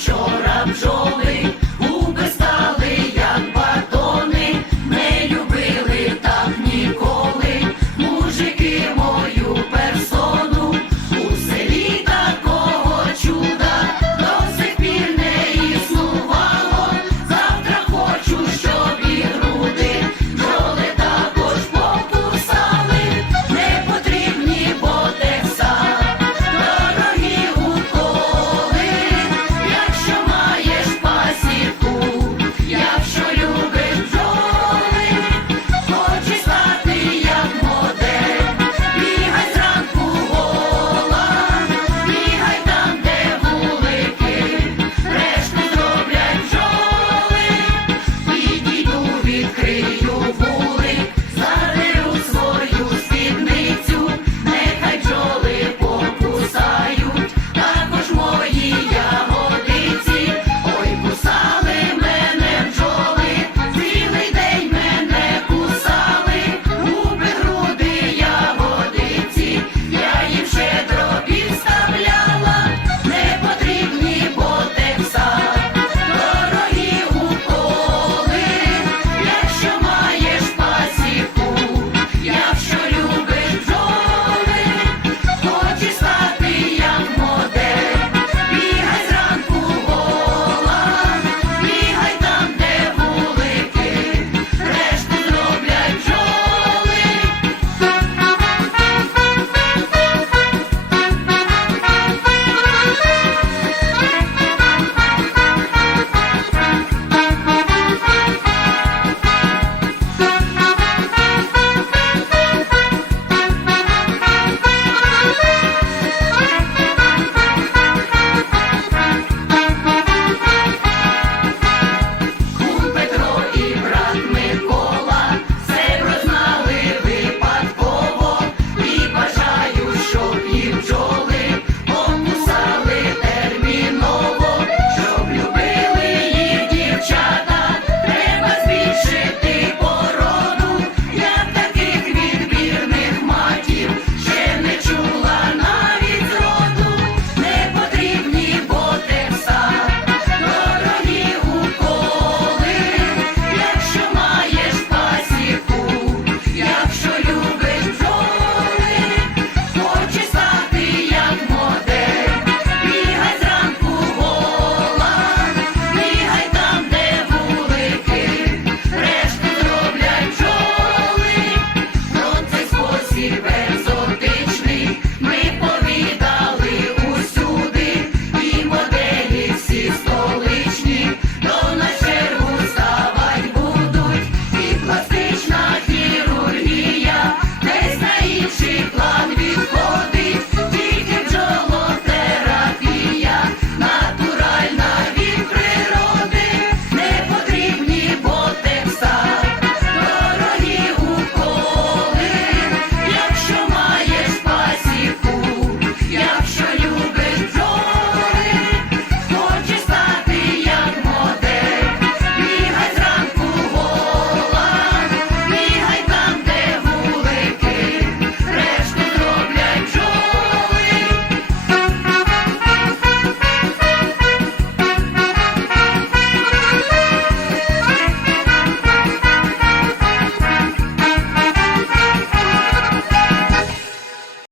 joy.